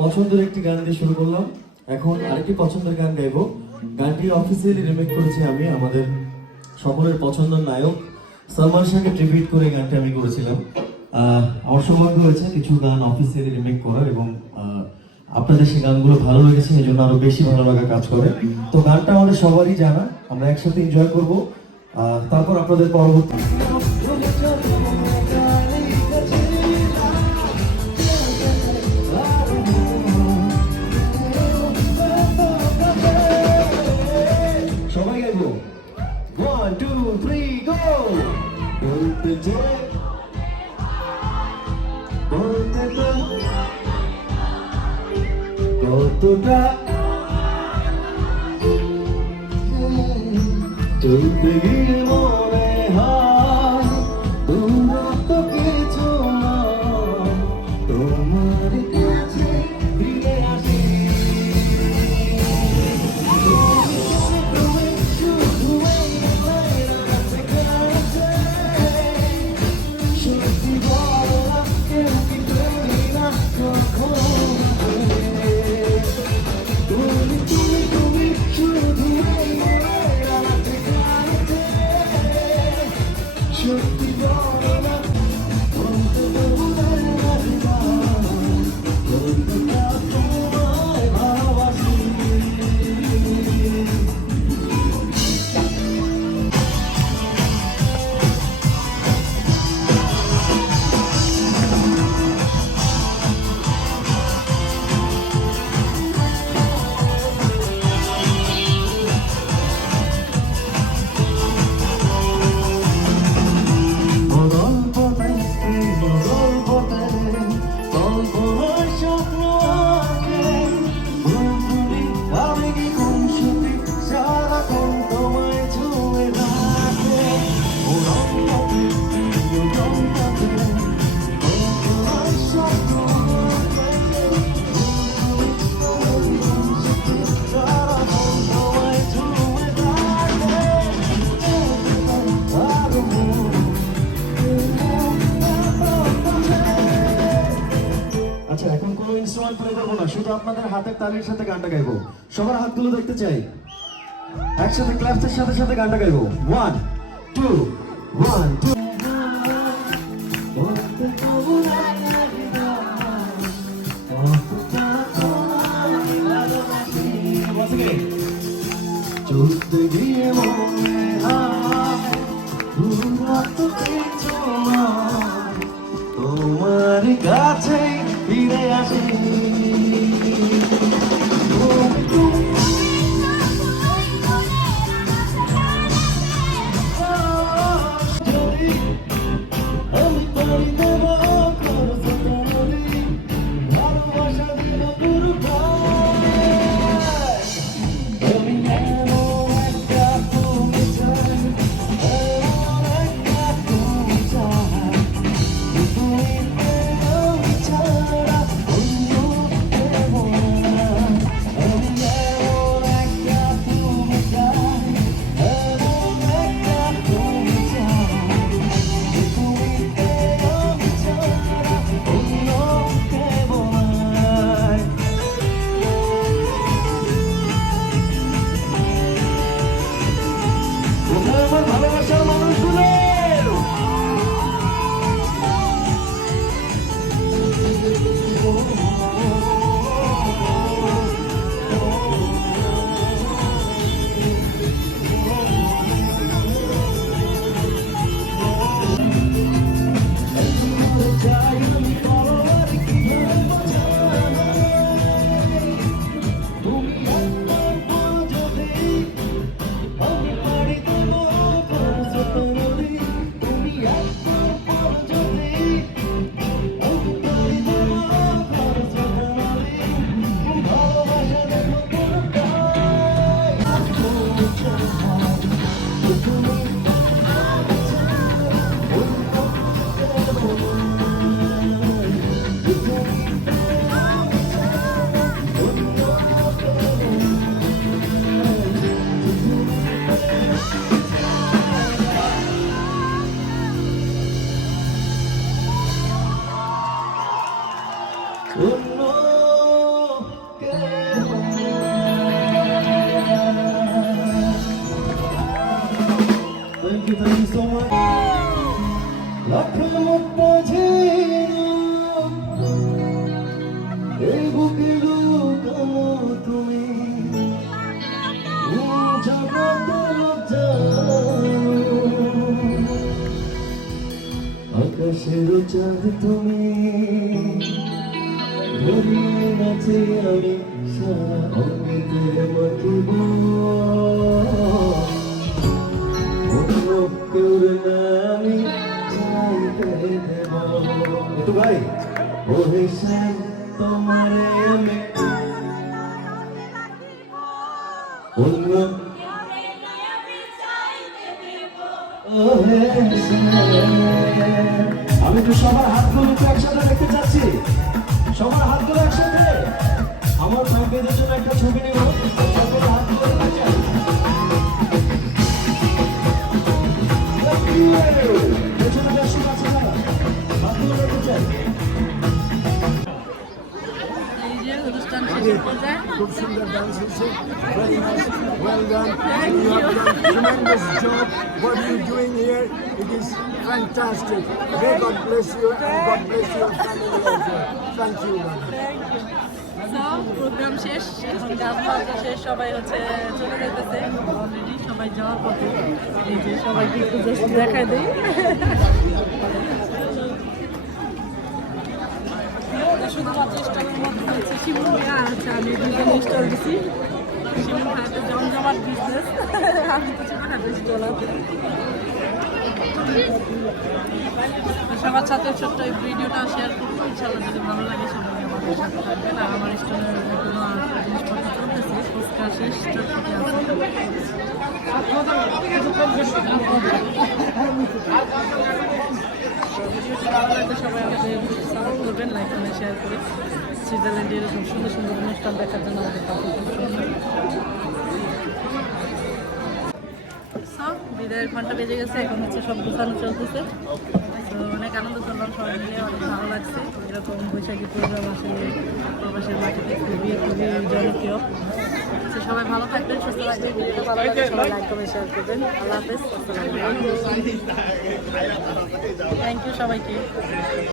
পছন্দের একটি গান দিয়ে শুরু করলাম, এখন আরেকটি পছন্দের গান গাইবো। গানটি অফিসিয়ালি রিমেক করেছি আমি, আমাদের সকলের পছন্দের নায়ক সালমান শাহকে ট্রিবিউট করে গানটি আমি করেছিলাম। আমার সৌভাগ্য হয়েছে কিছু গান অফিসিয়ালি রিমেক করার, এবং আপনাদের সেই গানগুলো ভালো লেগেছে, এই জন্য আরো বেশি ভালো লাগা কাজ করে। তো গানটা আমাদের সবারই জানা, আমরা একসাথে এনজয় করবো। তারপর আপনাদের পরবর্তী সবাই গাইবো 1 2 3 গো। বলতে কতটা চলতে গিয়ে মনে হয় দূরত্ব কিছু না, তোমার কাছে ফিরে আসি। শুধু আপনাদের হাতের তালির সাথে গানটা গাইবো, সবার হাতগুলো দেখতে চাই, একসাথে ক্লাসের সাথে সাথে গানটা গাইবো। 1 2 1 2 চলতে গিয়ে মনে হয় তোমার কাছে ফিরে আসি। Thank you so much. লাখের মুক্তা এই বুকে লুকানো তুমি আকাশের চাঁদ তুমি ধরিয়ে নাচে আমি সারা অঙ্গিতে মাখিব অন্য কেউর নামে চাইতে দেব একটু ভাই ওহে শ্যাম তোমারে আমি অন্য আমি তো সবার হাতগুলো তো একসাথে দেখতে চাচ্ছি, সবার হাতগুলো একসাথে। আমার ফ্যামিলিদের জন্য একটা ছবি নেব, সবার হাতগুলো দেখতে চাই। পেছনে দর্শক আছে যারা, হাতগুলো দেখতে চাই। Good singer dance also. Very nice. Well done. You have done tremendous job. What you're doing here, it is fantastic. May God bless you and God bless your family as well. Thank you, man. Programme শেষ, এখন গান বাজনা শেষ, সবাই হচ্ছে চলে যেতেছে already, সবাই যাওয়ার পথে। এই যে সবাইকে একটু জাস্ট দেখাই দিই। শুধুমাত্র স্টলের মধ্যে হচ্ছে শিমুল ভাইয়া আর হচ্ছে আমি দুজনে স্টল দিচ্ছি। শিমুল ভাইয়া তো জমজমাট বিজনেস, আমি তো ছোটখাটো স্টল আছে। সবার সাথে ছোট্ট এই ভিডিওটা শেয়ার করবো, ইনশাআল্লাহ যদি ভালো লাগে সবাই আমাদের সাথে থাকবেন। আর আমার স্টলের এখনো জিনিসপত্র চলতেছে, ফুচকা শেষ, চটপটি আছে। ভিডিওটি ভালো লাগলে সবাই আমাদের সাপোর্ট করবেন, লাইক কমেন্ট শেয়ার করে। সুইজারল্যান্ডে এরকম সুন্দর সুন্দর অনুষ্ঠান দেখার জন্য আমাদের পাশে থাকবেন। বিদায়ের ঘন্টা বেজে গেছে, এখন হচ্ছে সব গুছানো চলতেছে। তো অনেক আনন্দ করলাম সবাই মিলে, অনেক ভালো লাগছে। এরকম বৈশাখী প্রোগ্রাম আসলে প্রবাসের মাটিতে খুবই খুবই জনপ্রিয়। তো সবাই ভালো থাকবেন, সুস্থ থাকবেন। ভিডিওটা ভালো লাগলে সবাই লাইক কমেন্ট শেয়ার করবেন। আল্লাহ হাফেজ, আসসালামু আলাইকুম। থ্যাংক ইউ সবাইকে।